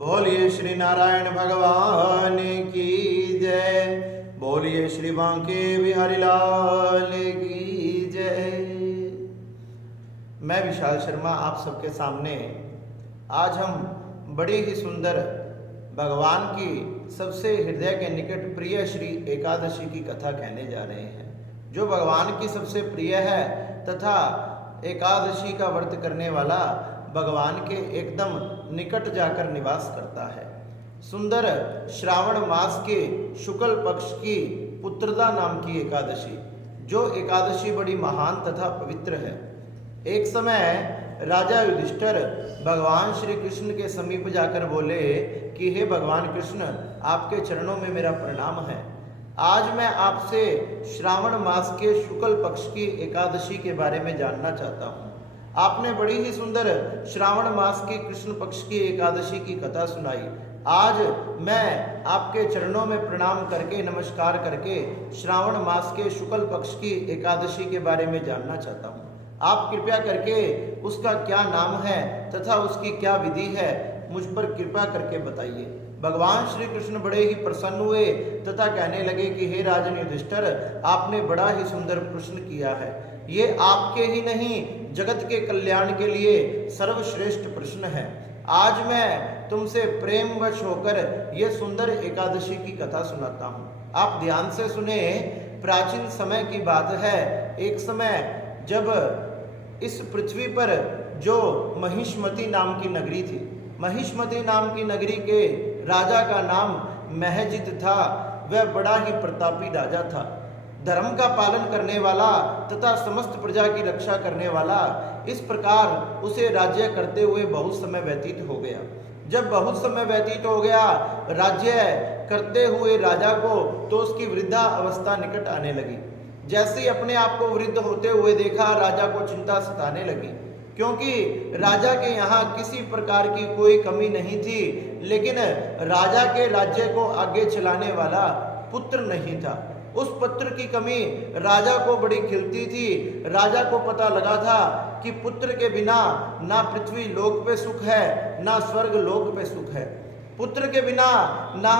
बोलिए श्री नारायण भगवान की जय। बोलिए श्री बांके बिहारी लाल की जय। मैं विशाल शर्मा आप सबके सामने आज हम बड़ी ही सुंदर भगवान की सबसे हृदय के निकट प्रिय श्री एकादशी की कथा कहने जा रहे हैं, जो भगवान की सबसे प्रिय है तथा एकादशी का व्रत करने वाला भगवान के एकदम निकट जाकर निवास करता है। सुंदर श्रावण मास के शुक्ल पक्ष की पुत्रदा नाम की एकादशी, जो एकादशी बड़ी महान तथा पवित्र है। एक समय राजा युधिष्ठिर भगवान श्री कृष्ण के समीप जाकर बोले कि हे भगवान कृष्ण, आपके चरणों में मेरा प्रणाम है। आज मैं आपसे श्रावण मास के शुक्ल पक्ष की एकादशी के बारे में जानना चाहता हूँ। आपने बड़ी ही सुंदर श्रावण मास की कृष्ण पक्ष की एकादशी की कथा सुनाई। आज मैं आपके चरणों में प्रणाम करके नमस्कार करके श्रावण मास के शुक्ल पक्ष की एकादशी के बारे में जानना चाहता हूँ। आप कृपया करके उसका क्या नाम है तथा उसकी क्या विधि है, मुझ पर कृपा करके बताइए। भगवान श्री कृष्ण बड़े ही प्रसन्न हुए तथा कहने लगे कि हे राजन युधिष्ठिर, आपने बड़ा ही सुंदर प्रश्न किया है। ये आपके ही नहीं, जगत के कल्याण के लिए सर्वश्रेष्ठ प्रश्न है। आज मैं तुमसे प्रेमवश होकर ये सुंदर एकादशी की कथा सुनाता हूँ। आप ध्यान से सुने। प्राचीन समय की बात है। एक समय जब इस पृथ्वी पर जो महिष्मती नाम की नगरी थी, महिष्मती नाम की नगरी के राजा का नाम महजित था। वह बड़ा ही प्रतापी राजा था, धर्म का पालन करने वाला तथा समस्त प्रजा की रक्षा करने वाला। इस प्रकार उसे राज्य करते हुए बहुत समय व्यतीत हो गया। जब बहुत समय व्यतीत हो गया राज्य करते हुए राजा को, तो उसकी वृद्धा अवस्था निकट आने लगी। जैसे ही अपने आप को वृद्ध होते हुए देखा, राजा को चिंता सताने लगी, क्योंकि राजा के यहाँ किसी प्रकार की कोई कमी नहीं थी, लेकिन राजा के राज्य को आगे चलाने वाला पुत्र नहीं था। उस पुत्र की कमी राजा को बड़ी खिलती थी। राजा को पता लगा था कि पुत्र के बिना ना पृथ्वी लोक पे सुख है, ना स्वर्ग लोक पे सुख है। पुत्र के बिना ना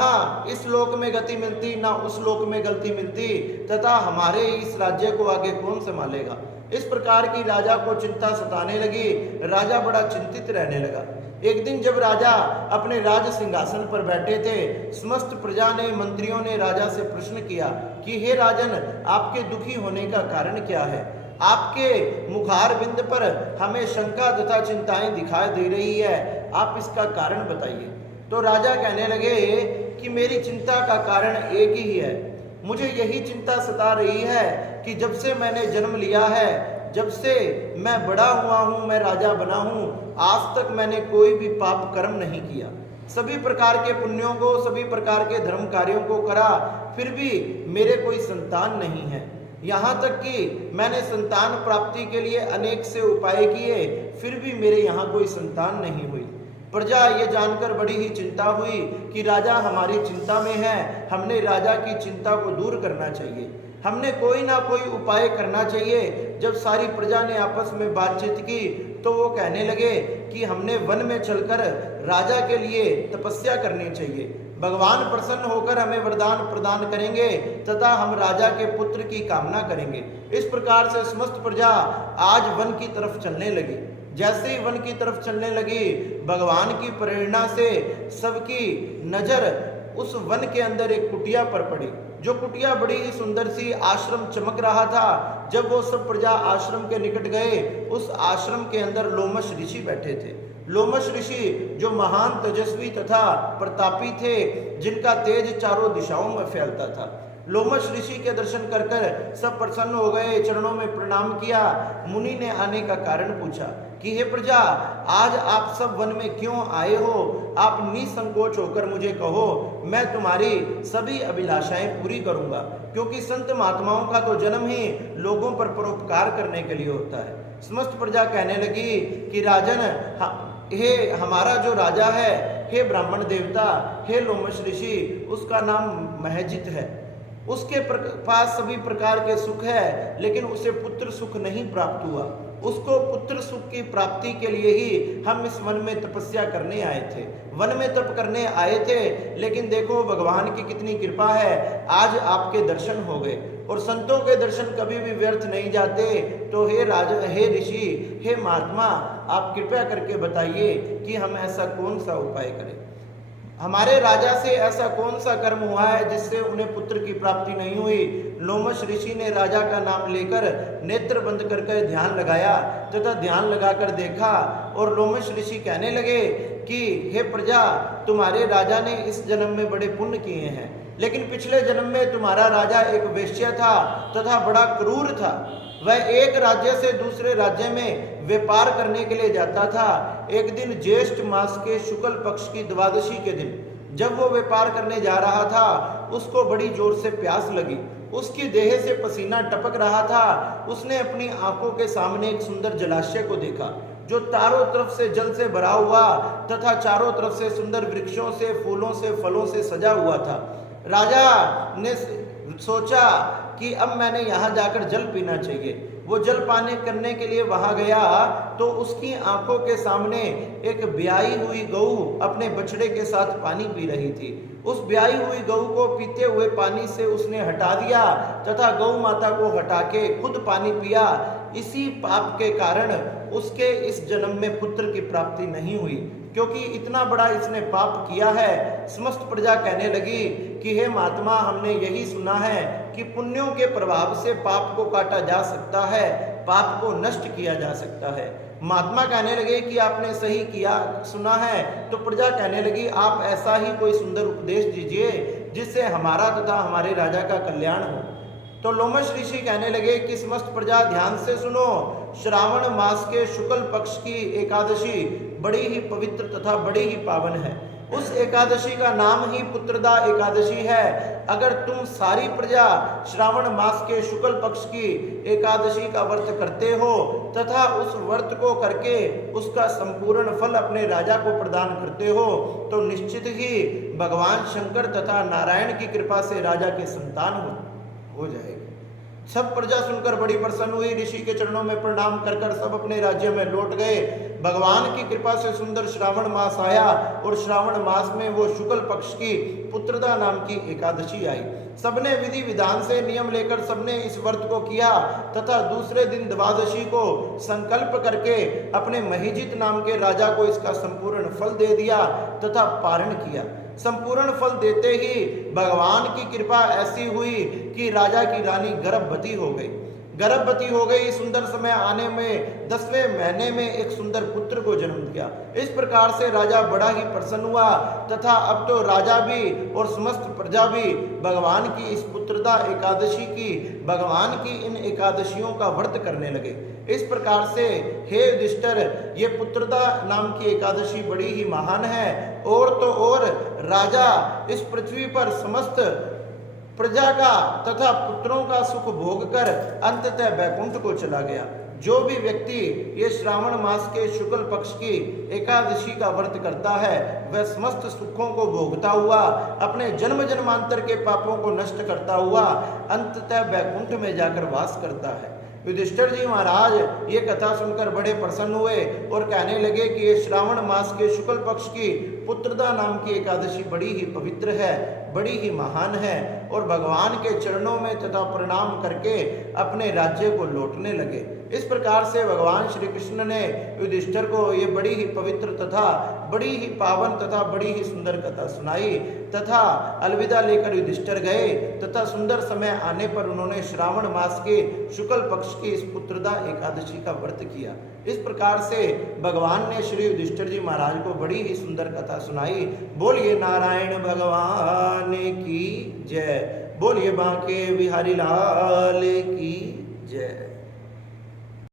इस लोक में गति मिलती, ना उस लोक में गति मिलती, तथा हमारे इस राज्य को आगे कौन संभालेगा। इस प्रकार की राजा को चिंता सताने लगी। राजा बड़ा चिंतित रहने लगा। एक दिन जब राजा अपने राज सिंहासन पर बैठे थे, समस्त प्रजा ने, मंत्रियों ने राजा से प्रश्न किया कि हे राजन, आपके दुखी होने का कारण क्या है? आपके मुखार बिंद पर हमें शंका तथा चिंताएं दिखाई दे रही है, आप इसका कारण बताइए। तो राजा कहने लगे कि मेरी चिंता का कारण एक ही है। मुझे यही चिंता सता रही है कि जब से मैंने जन्म लिया है, जब से मैं बड़ा हुआ हूँ, मैं राजा बना हूँ, आज तक मैंने कोई भी पाप कर्म नहीं किया। सभी प्रकार के पुण्यों को, सभी प्रकार के धर्म कार्यों को करा, फिर भी मेरे कोई संतान नहीं है। यहाँ तक कि मैंने संतान प्राप्ति के लिए अनेक से उपाय किए, फिर भी मेरे यहाँ कोई संतान नहीं हुई। प्रजा ये जानकर बड़ी ही चिंता हुई कि राजा हमारी चिंता में है, हमने राजा की चिंता को दूर करना चाहिए, हमने कोई ना कोई उपाय करना चाहिए। जब सारी प्रजा ने आपस में बातचीत की, तो वो कहने लगे कि हमने वन में चलकर राजा के लिए तपस्या करनी चाहिए। भगवान प्रसन्न होकर हमें वरदान प्रदान करेंगे तथा हम राजा के पुत्र की कामना करेंगे। इस प्रकार से समस्त प्रजा आज वन की तरफ चलने लगी। जैसे ही वन की तरफ चलने लगी, भगवान की प्रेरणा से सबकी नजर उस वन के अंदर एक कुटिया पर पड़ी, जो कुटिया बड़ी ही सुंदर सी आश्रम चमक रहा था। जब वो सब प्रजा आश्रम के निकट गए, उस आश्रम के अंदर लोमश ऋषि बैठे थे। लोमश ऋषि जो महान तेजस्वी तथा प्रतापी थे, जिनका तेज चारों दिशाओं में फैलता था। लोमश ऋषि के दर्शन कर कर सब प्रसन्न हो गए, चरणों में प्रणाम किया। मुनि ने आने का कारण पूछा कि हे प्रजा, आज आप सब वन में क्यों आए हो? आप निसंकोच होकर मुझे कहो, मैं तुम्हारी सभी अभिलाषाएं पूरी करूंगा, क्योंकि संत महात्माओं का तो जन्म ही लोगों पर परोपकार करने के लिए होता है। समस्त प्रजा कहने लगी कि राजन, हे हमारा जो राजा है, हे ब्राह्मण देवता, हे लोमश ऋषि, उसका नाम महजित है। उसके पास सभी प्रकार के सुख है, लेकिन उसे पुत्र सुख नहीं प्राप्त हुआ। उसको पुत्र सुख की प्राप्ति के लिए ही हम इस वन में तपस्या करने आए थे, वन में तप करने आए थे। लेकिन देखो भगवान की कितनी कृपा है, आज आपके दर्शन हो गए। और संतों के दर्शन कभी भी व्यर्थ नहीं जाते। तो हे राजा, हे ऋषि, हे महात्मा, आप कृपया करके बताइए कि हम ऐसा कौन सा उपाय करें। हमारे राजा से ऐसा कौन सा कर्म हुआ है जिससे उन्हें पुत्र की प्राप्ति नहीं हुई। लोमश ऋषि ने राजा का नाम लेकर नेत्र बंद करके ध्यान लगाया तथा ध्यान लगाकर देखा, और लोमश ऋषि कहने लगे कि हे प्रजा, तुम्हारे राजा ने इस जन्म में बड़े पुण्य किए हैं, लेकिन पिछले जन्म में तुम्हारा राजा एक वेश्या था तथा बड़ा क्रूर था। वह एक राज्य से दूसरे राज्य में व्यापार करने के लिए जाता था। एक दिन ज्येष्ठ मास के शुक्ल पक्ष की द्वादशी के दिन जब वो व्यापार करने जा रहा था, उसको बड़ी जोर से प्यास लगी। उसकी देह से पसीना टपक रहा था। उसने अपनी आंखों के सामने एक सुंदर जलाशय को देखा जो चारों तरफ से जल से भरा हुआ तथा चारों तरफ से सुंदर वृक्षों से, फूलों से, फलों से सजा हुआ था। राजा ने सोचा कि अब मैंने यहाँ जाकर जल पीना चाहिए। वो जल पाने करने के लिए वहां गया तो उसकी आंखों के सामने एक ब्याही हुई गऊ अपने बछड़े के साथ पानी पी रही थी। उस ब्याही हुई गऊ को पीते हुए पानी से उसने हटा दिया तथा गौ माता को हटा के खुद पानी पिया। इसी पाप के कारण उसके इस जन्म में पुत्र की प्राप्ति नहीं हुई, क्योंकि इतना बड़ा इसने पाप किया है। समस्त प्रजा कहने लगी कि हे महात्मा, हमने यही सुना है कि पुण्यों के प्रभाव से पाप को काटा जा सकता है, पाप को नष्ट किया जा सकता है। महात्मा कहने लगे कि आपने सही किया, सुना है। तो प्रजा कहने लगी, आप ऐसा ही कोई सुंदर उपदेश दीजिए जिससे हमारा तथा हमारे राजा का कल्याण हो। तो लोमश ऋषि कहने लगे कि समस्त प्रजा ध्यान से सुनो। श्रावण मास के शुक्ल पक्ष की एकादशी बड़ी ही पवित्र तथा बड़ी ही पावन है। उस एकादशी का नाम ही पुत्रदा एकादशी है। अगर तुम सारी प्रजा श्रावण मास के शुक्ल पक्ष की एकादशी का व्रत करते हो तथा उस व्रत को करके उसका संपूर्ण फल अपने राजा को प्रदान करते हो, तो निश्चित ही भगवान शंकर तथा नारायण की कृपा से राजा के संतान हो जाएगी। सब प्रजा सुनकर बड़ी प्रसन्न हुई। ऋषि के चरणों में प्रणाम कर कर सब अपने राज्य में लौट गए। भगवान की कृपा से सुंदर श्रावण मास आया और श्रावण मास में वो शुक्ल पक्ष की पुत्रदा नाम की एकादशी आई। सबने विधि विधान से नियम लेकर सबने इस व्रत को किया तथा दूसरे दिन द्वादशी को संकल्प करके अपने महीजित नाम के राजा को इसका संपूर्ण फल दे दिया तथा पारण किया। संपूर्ण फल देते ही भगवान की कृपा ऐसी हुई कि राजा की रानी गर्भवती हो गई। गर्भवती हो गई। सुंदर समय आने में 10वें महीने में एक सुंदर पुत्र को जन्म दिया। इस प्रकार से राजा बड़ा ही प्रसन्न हुआ तथा अब तो राजा भी और समस्त प्रजा भी भगवान की इस पुत्रदा एकादशी की, भगवान की इन एकादशियों का व्रत करने लगे। इस प्रकार से हे युधिष्ठिर, ये पुत्रदा नाम की एकादशी बड़ी ही महान है। और तो और राजा इस पृथ्वी पर समस्त प्रजा का तथा पुत्रों का सुख भोग कर अंततः वैकुंठ को चला गया। जो भी व्यक्ति ये श्रावण मास के शुक्ल पक्ष की एकादशी का व्रत करता है, वह समस्त सुखों को भोगता हुआ, अपने जन्म जन्मांतर के पापों को नष्ट करता हुआ अंततः वैकुंठ में जाकर वास करता है। युधिष्ठिर जी महाराज ये कथा सुनकर बड़े प्रसन्न हुए और कहने लगे कि ये श्रावण मास के शुक्ल पक्ष की पुत्रदा नाम की एकादशी बड़ी ही पवित्र है, बड़ी ही महान है। और भगवान के चरणों में तथा प्रणाम करके अपने राज्य को लौटने लगे। इस प्रकार से भगवान श्री कृष्ण ने युधिष्ठिर को ये बड़ी ही पवित्र तथा बड़ी ही पावन तथा बड़ी ही सुंदर कथा सुनाई तथा अलविदा लेकर युधिष्ठिर गए तथा सुंदर समय आने पर उन्होंने श्रावण मास के शुक्ल पक्ष की इस पुत्रदा एकादशी का व्रत किया। इस प्रकार से भगवान ने श्री युधिष्ठिर जी महाराज को बड़ी ही सुंदर कथा सुनाई। बोलिए नारायण भगवान की जय, बोलिए बांके बिहारी लाल की जय।